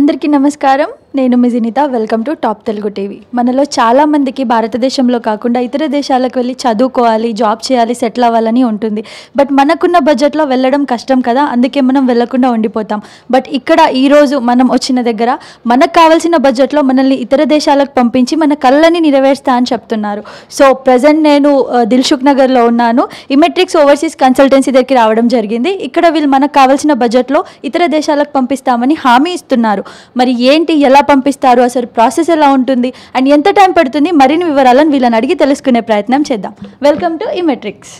అందరికీ నమస్కారం. నేను మీ Jinitha. Welcome to top Telugu TV. మనలో చాలామందికి భారతదేశంలో కాకుండా ఇతర దేశాలకు వెళ్ళి చదువుకోవాలి, జాబ్ చేయాలి, సెటిల్ అవ్వాలని ఉంటుంది. బట్ మనకున్న బడ్జెట్లో వెళ్ళడం కష్టం కదా, అందుకే మనం వెళ్ళకుండా ఉండిపోతాం. బట్ ఇక్కడ ఈరోజు మనం వచ్చిన దగ్గర మనకు కావాల్సిన బడ్జెట్లో మనల్ని ఇతర దేశాలకు పంపించి మన కళ్ళని నెరవేర్స్తా అని చెప్తున్నారు. సో ప్రజెంట్ నేను దిల్సుఖ్ నగర్లో ఉన్నాను. ఇమెట్రిక్స్ ఓవర్సీస్ కన్సల్టెన్సీ దగ్గరికి రావడం జరిగింది. ఇక్కడ వీళ్ళు మనకు కావాల్సిన బడ్జెట్లో ఇతర దేశాలకు పంపిస్తామని హామీ ఇస్తున్నారు. మరి ఏంటి, ఎలా పంపిస్తారు, అసలు ప్రాసెస్ ఎలా ఉంటుంది అండ్ ఎంత టైం పడుతుంది, మరిన్ని వివరాలను వీళ్ళని అడిగి తెలుసుకునే ప్రయత్నం చేద్దాం. Welcome to ఇమెట్రిక్స్.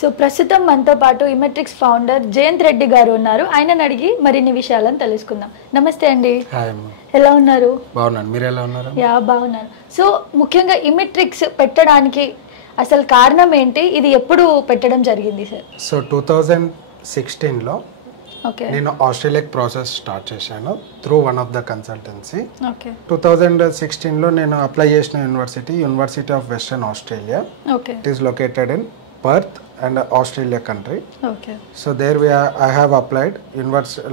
సో ప్రస్తుతం మనతో పాటు ఇమెట్రిక్స్ ఫౌండర్ జయంత్ రెడ్డి గారు ఉన్నారు. ఆయనను అడిగి మరిన్ని విషయాలను తెలుసుకుందాం. నమస్తే అండి. ఎలా ఉన్నారు? బాగున్నాను. మీరు ఎలా ఉన్నారు? యా, బాగున్నాను. సో ముఖ్యంగా ఇమెట్రిక్స్ పెట్టడానికి అసలు కారణం ఏంటి, ఇది ఎప్పుడు పెట్టడం జరిగింది సార్? సో 2016లో ఓకే, నేను ఆస్ట్రేలియా ప్రాసెస్ స్టార్ట్ చేశాను through one of the consultancy. Okay, 2016లో నేను అప్లై చేసిన university of western Australia. Okay, it is located in Perth and Australia country. Okay. So there I have applied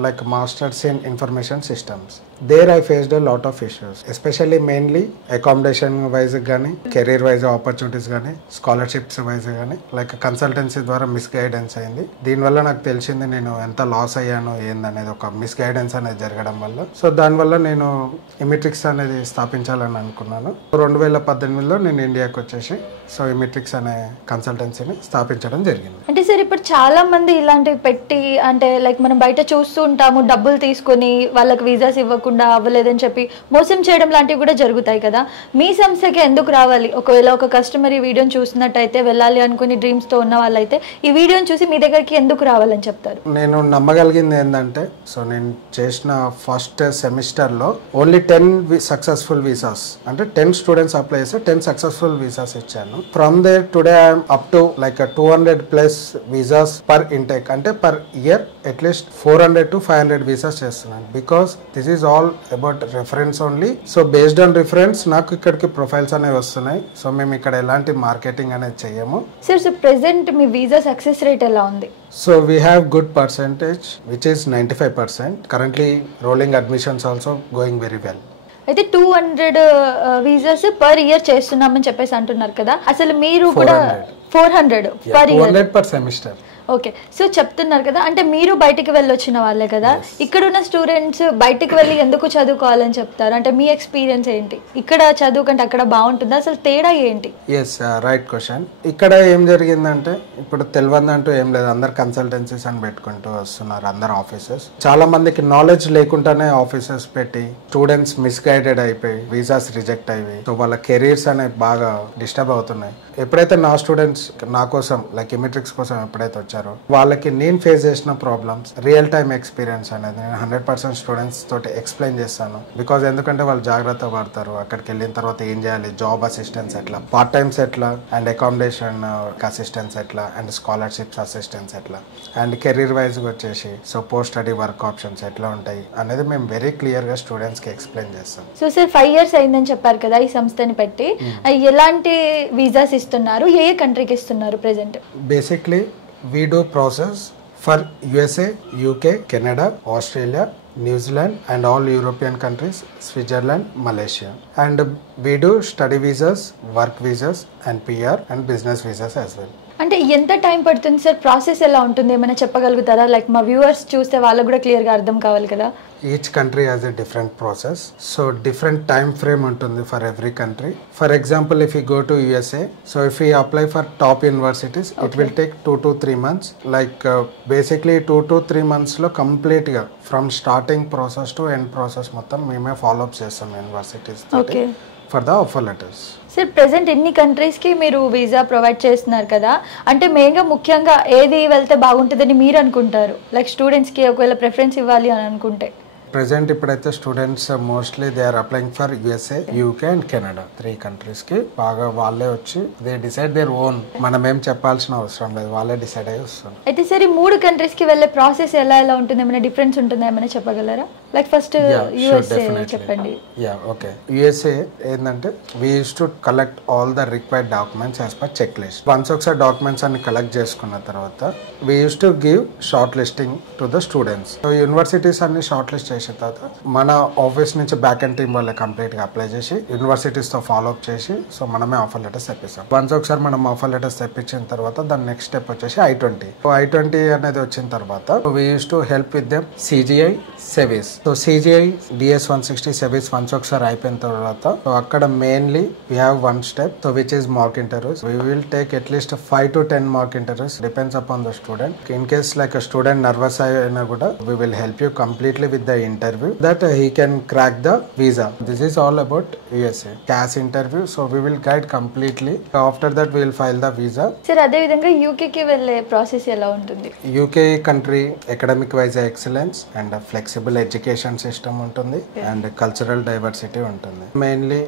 like masters in information systems. There I faced a lot of issues, especially mainly accommodation wise gani, career wise opportunities gani, scholarships wise gani, like consultancy ద్వారా misguidance అయింది. దీనివల్ల నాకు తెలిసింది నేను ఎంత loss అయ్యానో ఏందనేది, ఒక misguidance అనేది జరగడం వల్ల. సో దానివల్ల నేను ఇమెట్రిక్స్ అనేది స్థాపించాలని అనుకున్నాను. 2018లో నేను ఇండియాకి వచ్చేసి సో ఇమెట్రిక్స్ అనే కన్సల్టెన్సీని స్థాపించడం జరిగింది. అంటే సార్ ఇప్పుడు చాలా మంది ఇలాంటివి పెట్టి, అంటే లైక్ మనం బయట చూస్తూ ఉంటాము, డబ్బులు తీసుకొని వాళ్ళకి వీసాస్ ఇవ్వకుండా అవ్వలేదని చెప్పి మోసం చేయడం లాంటివి కూడా జరుగుతాయి కదా. మీ సంస్థకి ఎందుకు రావాలి? ఒకవేళ ఒక కస్టమర్ ఈ వీడియోని చూసినట్టయితే, వెళ్ళాలి అనుకుని డ్రీమ్స్తో ఉన్న వాళ్ళైతే ఈ వీడియోని చూసి మీ దగ్గరికి ఎందుకు రావాలని చెప్తారు? నేను నమ్మగలిగింది ఏంటంటే, సో నేను చేసిన ఫస్ట్ సెమిస్టర్లో ఓన్లీ 10 సక్సెస్ఫుల్ వీసాస్, అంటే 10 స్టూడెంట్స్ అప్లై చేస్తే 10 సక్సెస్ఫుల్ వీసాస్ ఇచ్చాను. From there today I'm up to like 200+ visas per intake, అంటే per year at least 400 to 500 visas చేస్తున్నాను. Because this is all about reference only. So based on reference నాకు ఇక్కడికి profiles అనేవి వస్తున్నాయి. So మేము ఇక్కడ ఎలాంటి మార్కెటింగ్ అనేది చేయము. సార్, సో ప్రెసెంట్ మీ వీసా సక్సెస్ రేట్ ఎలా ఉంది? So we have good percentage which is 95%. Currently rolling admissions also going very well. అయితే 200 వీసాస్ పర్ ఇయర్ చేస్తున్నామని చెప్పేసి అంటున్నారు కదా, అసలు మీరు కూడా 400 per year, 200 per semester. Okay. So చెప్తున్నారు కదా, అంటే మీరు బయటికి వెళ్ళి వచ్చిన వాళ్ళే కదా, ఇక్కడ ఉన్న స్టూడెంట్స్ బయటికి వెళ్ళి ఎందుకు చదువుకోవాలని చెప్తారు? అంటే మీ ఎక్స్పీరియన్స్ ఏంటి? ఇక్కడ చదువు కంటే అక్కడ బాగుంటుందా? అసలు తేడా ఏంటి? Yes, right question. ఇక్కడ ఏం జరిగిందంటే, ఇప్పుడు తెలియదంటూ ఏం లేదు, అందరు కన్సల్టెన్సీస్ అని పెట్టుకుంటూ వస్తున్నారు, అందరు ఆఫీసెస్. చాలా మందికి నాలెడ్జ్ లేకుండానే ఆఫీసెస్ పెట్టి స్టూడెంట్స్ మిస్గైడెడ్ అయిపోయి వీసాస్ రిజెక్ట్ అయిపోయి, సో వాళ్ళ కెరీర్స్ అనేవి బాగా డిస్టర్బ్ అవుతున్నాయి. ఎప్పుడైతే నా స్టూడెంట్స్ నా కోసం లైక్ ఇమెట్రిక్స్ కోసం ఎప్పుడైతే వచ్చారో, వాళ్ళకి నేను ఫేస్ చేసిన ప్రాబ్లమ్స్, రియల్ టైమ్ ఎక్స్పీరియన్స్ అనేది నేను 100% స్టూడెంట్స్ తోటి ఎక్స్ప్లెయిన్ చేస్తాను. బికాజ్ ఎందుకంటే వాళ్ళు జాగ్రత్త పడతారు. అక్కడికి వెళ్ళిన తర్వాత ఏం చేయాలి, జాబ్ అసిస్టెన్స్ ఎట్లా, పార్ట్ టైమ్స్ ఎట్లా, అండ్ అకామిడేషన్ అసిస్టెన్స్ ఎట్లా, అండ్ స్కాలర్షిప్స్ అసిస్టెన్స్ ఎట్లా, అండ్ కెరీర్ వైజ్ వచ్చేసి so post study work options ఎట్లా ఉంటాయి అనేది మేము వెరీ క్లియర్ గా స్టూడెంట్స్ కి ఎక్స్ప్లెయిన్ చేస్తాం. సో సార్ 5 years అయిందని చెప్పారు కదా ఈ సంస్థని పెట్టి, ఎలాంటి వీసాస్ ఇస్తున్నారు, ఏ కంట్రీకి ఇస్తున్నారు present? Basically we do process for USA, UK, Canada, Australia, New Zealand and all European countries, Switzerland, Malaysia. And we do study visas, work visas and PR and business visas as well. అంటే ఎంత time పడుతుంది sir? Process ఎలా ఉంటుంది, ఏమైనా చెప్పగలుగుతారా? Like మా viewers చూస్తే వాళ్ళకు కూడా క్లియర్గా అర్థం కావాలి కదా. Each country has a different process. So different time frame ఉంటుంది for every country. For example, if you go to USA, so if you apply for top universities, it will take 2 to 3 months. Like basically 2 to 3 monthsలో కంప్లీట్గా from starting process to end process మొత్తం మేమే follow up చేస్తాం universities okay. For the offer letters. Sir present ఎన్ని కంట్రీస్కి మీరు visa provide చేస్తున్నారు కదా, అంటే మెయిన్గా ముఖ్యంగా ఏది వెళ్తే బాగుంటుందని మీరు అనుకుంటారు? లైక్ స్టూడెంట్స్కి ఒకవేళ ప్రిఫరెన్స్ ఇవ్వాలి అని అనుకుంటే. ప్రెసెంట్ ఇప్పుడైతే students mostly they are applying for USA, UK and Canada. 3 కంట్రీస్కి బాగా వాళ్ళే వచ్చి దే డిసైడ్ దేర్ ఓన్. మనం ఏం చెప్పాల్సిన అవసరం లేదు, వాళ్ళే డిసైడ్ అయ్యి వస్తారు. అయితే సరే 3 కంట్రీస్కి వెళ్ళే ప్రాసెస్ ఎలా ఉంటుంది, ఏమైనా డిఫరెన్స్ ఉంటుందా, ఏమైనా చెప్పగలరా? లైక్ ఫస్ట్ USA చెప్పండి. ఓకే. USA ఏంటంటే we use to collect all the required documents as per check list. Once ఒకసారి డాక్యుమెంట్స్ అన్ని కలెక్ట్ చేసుకున్న తర్వాత we use to give short listing to the students. So universities అన్ని short list చేసిన తర్వాత మన ఆఫీస్ నుంచి బ్యాక్ అండ్ టీమ్ వాళ్ళే కంప్లీట్ గా అప్లై చేసి యూనివర్సిటీస్ తో ఫాలో అప్ చేసి సో మనమే ఆఫర్ లెటర్స్ తెప్పిస్తాం. వన్స్ ఒకసారి మనం ఆఫర్ లెటర్స్ తెప్పించిన తర్వాత దాని నెక్స్ట్ స్టెప్ వచ్చేసి I-20 అనేది వచ్చిన తర్వాత we use to help with them CGI SEVIS. So CGI DS-160 SEVIS once ఒకసారి అయిపోయిన తర్వాత సో అక్కడ mainly we have 1 step so which is mock interviews. We will take at least 5 to 10 mock interviews, depends upon the student. In case like student nervous అయినా కూడా we will help you completely with the interview that he can crack the visa. This is all about USA. CAS interview. So we will guide completely. After that we will file the visa. Sir, అదే విధంగా UK కి వెళ్ళే process ఎలా ఉంటుంది? UK country academic wise excellence and flexible education system ఉంటుంది and cultural diversity ఉంటుంది. Mainly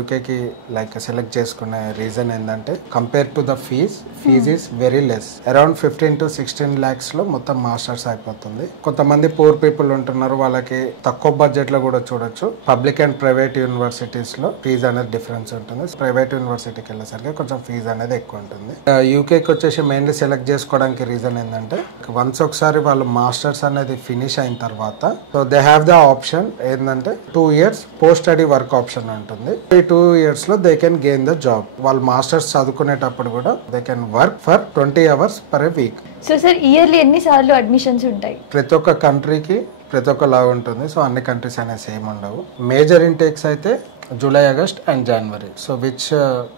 UK కి like select చేసుకునే రీజన్ ఏంటంటే compare to the fees is very less. Around 15 to 16 lakhs లో మొత్తం మాస్టర్స్ అయిపోతుంది. కొంతమంది పూర్ పీపుల్ ఉంటున్నారు, వాళ్ళకి తక్కువ బడ్జెట్ లో కూడా చూడొచ్చు. పబ్లిక్ అండ్ ప్రైవేట్ యూనివర్సిటీస్ లో ఫీజు అనేది డిఫరెన్స్ ఉంటుంది. ప్రైవేట్ యూనివర్సిటీకి వెళ్ళేసరికి కొంచెం ఫీజు అనేది ఎక్కువ ఉంటుంది. యూకేకి వచ్చేసి మెయిన్లీ సెలెక్ట్ చేసుకోవడానికి రీజన్ ఏంటంటే వన్స్ ఒకసారి వాళ్ళు మాస్టర్స్ అనేది ఫినిష్ అయిన తర్వాత so they have the option ఏంటంటే 2 years post study work option ఉంటుంది. ఈ 2 years లో they can gain the job. వాళ్ళు మాస్టర్స్ చదువుకునేటప్పుడు కూడా they can work for 20 hours per week. So sir yearly ఎన్ని సార్లు అడ్మిషన్స్ ఉంటాయి? ప్రతి ఒక్క కంట్రీకి ప్రతి ఒక్కలా ఉంటుంది. సో అన్ని కంట్రీస్ అనేవి సేమ్ ఉండవు. మేజర్ ఇంటేక్స్ అయితే July, August and January. So which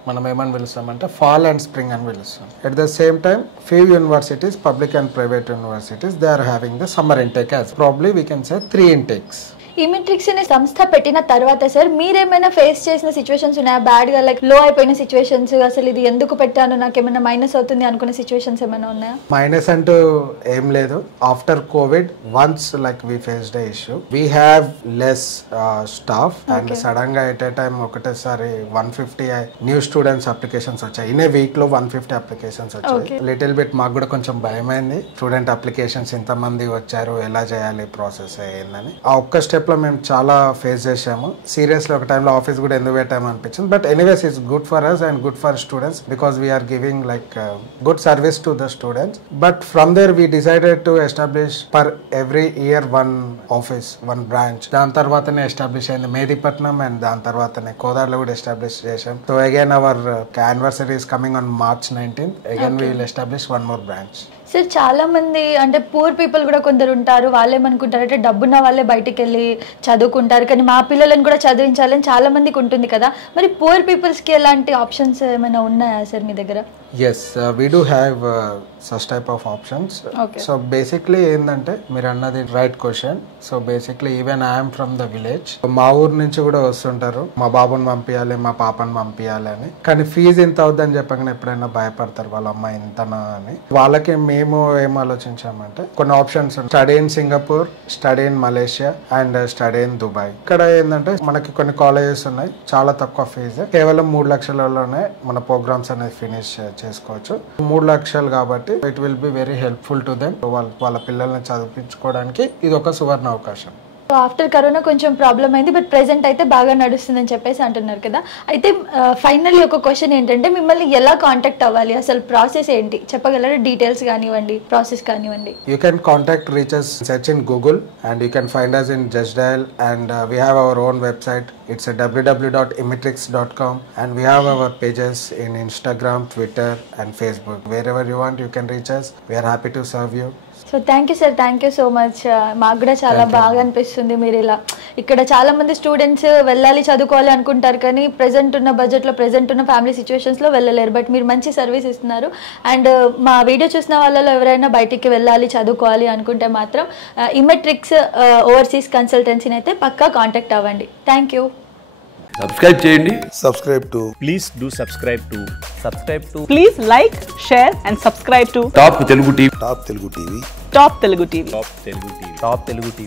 మనం ఏమని పిలుస్తామంటే ఫాల్ అండ్ స్ప్రింగ్ అని పిలుస్తాం. At the same time few universities, public and private universities, they are having the summer intake as probably we can say 3 intakes. ఇమిట్రిక్స్ అనే సంస్థ పెట్టిన తర్వాత సార్ మీరేమైనా ఫేస్ చేసిన సిచ్యువేషన్స్ ఉన్నాయా? బ్యాడ్ గా లైక్ లో అయిపోయిన సిచ్యువేషన్స్, అసలు ఇది ఎందుకు పెట్టాను, నాకు ఏమైనా మైనస్ అవుతుంది అనుకునే సిచ్యువేషన్స్ ఏమైనా ఉన్నాయా? మైనస్ అంటూ ఏం లేదు. After Covid once like we faced a issue, we have less staff and sudden గా ఎట్ ఏ టైం ఒకటేసారి 150 న్యూ స్టూడెంట్స్ అప్లికేషన్స్ వచ్చాయి. ఇన్ ఏ వీక్ లో 150 అప్లికేషన్స్ వచ్చాయి. లిటిల్ బిట్ మాకు కూడా కొంచెం భయమైంది. స్టూడెంట్ అప్లికేషన్స్ ఇంతమంది వచ్చారు, ఎలా చేయాలి ప్రాసెస్ ఏందని. ఆ ఒక్క స్టెప్ లో మేము చాలా ఫేస్ చేసాము. సీరియస్లీ ఒక టైంలో ఆఫీస్ కూడా ఎందుకు పెట్టాము అనిపించింది. But anyways it's good for us and good for students because we are giving like good service to the students. But from there we decided to establish per every year 1 office, 1 branch. దాని తర్వాతనే establish అయింది Mehdipatnam and దాని తర్వాతనే కోదాడలో కూడా establish చేసాం. So again hour anniversary is coming on March 19th. Again we will establish 1 more branch. Sir చాలా మంది అంటే పూర్ పీపుల్ కూడా కొందరు ఉంటారు, వాళ్ళు ఏమనుకుంటారు అంటే డబ్బున్న వాళ్ళే బయటికి వెళ్ళి చదువుకుంటారు, కానీ మా పిల్లలను కూడా చదివించాలని చాలా మందికి ఉంటుంది కదా. మరి పూర్ పీపుల్స్కి ఎలాంటి ఆప్షన్స్ ఏమైనా ఉన్నాయా సార్ మీ దగ్గర? Yes, we do have such type of options. Okay. So basically ఏంటంటే మీరు అన్నది right question. So basically even I'm from the village. మా ఊరు నుంచి కూడా వస్తుంటారు, మా బాబుని పంపించాలి, మా పాపని పంపించాలి అని. కానీ ఫీజు ఇంత అవుద్దని చెప్పగానే ఎప్పుడైనా భయపడతారు, వాళ్ళ అమ్మ ఇంతనా అని. వాళ్ళకి మేము ఏం ఆలోచించామంటే కొన్ని options, study in Singapore, study in Malaysia and study in Dubai. ఇక్కడ ఏంటంటే మనకి కొన్ని కాలేజెస్ ఉన్నాయి, చాలా తక్కువ ఫీజు, కేవలం 3 లక్షలలోనే మన ప్రోగ్రామ్స్ అనేది ఫినిష్ చేసుకోవచ్చు. 3 లక్షలు కాబట్టి it will be very helpful to them. వాళ్ళ పిల్లల్ని చదివించుకోవడానికి ఇది ఒక సువర్ణ అవకాశం. సో ఆఫ్టర్ కరోనా కొంచెం ప్రాబ్లం అయింది, బట్ ప్రెసెంట్ అయితే బాగా నడుస్తుందని చెప్పేసి అంటున్నారు కదా. అయితే ఫైనల్లీ ఒక క్వశ్చన్ ఏంటంటే మిమ్మల్ని ఎలా కాంటాక్ట్ అవ్వాలి, అసలు ప్రాసెస్ ఏంటి చెప్పగలరా? డీటెయిల్స్ కానివ్వండి, ప్రాసెస్ కానివ్వండి. You can contact reach us, search in Google and you can find us in Just Dial and we have our own website. It's www.imitrix.com and we have our pages in Instagram, Twitter and Facebook. Wherever you want you can reach us. We are happy to serve you. So thank you sir, thank you so much. మాకు కూడా చాలా బాగా అనిపిస్తుంది మీరు ఇలా. ఇక్కడ చాలా మంది స్టూడెంట్స్ వెళ్ళాలి చదువుకోవాలి అనుకుంటారు, కానీ ప్రెజెంట్ ఉన్న బడ్జెట్లో, ప్రెజెంట్ ఉన్న ఫ్యామిలీ సిచ్యువేషన్స్లో వెళ్ళలేరు. బట్ మీరు మంచి సర్వీస్ ఇస్తున్నారు. అండ్ మా వీడియో చూసిన వాళ్ళలో ఎవరైనా బయటికి వెళ్ళాలి చదువుకోవాలి అనుకుంటే మాత్రం ఇమెట్రిక్స్ ఓవర్సీస్ కన్సల్టెన్సీని అయితే పక్కా కాంటాక్ట్ అవ్వండి. Thank you. సబ్స్క్రైబ్ చేయండి. Please do subscribe to Please like, share and subscribe to top Telugu TV. Top Telugu TV. Top Telugu TV.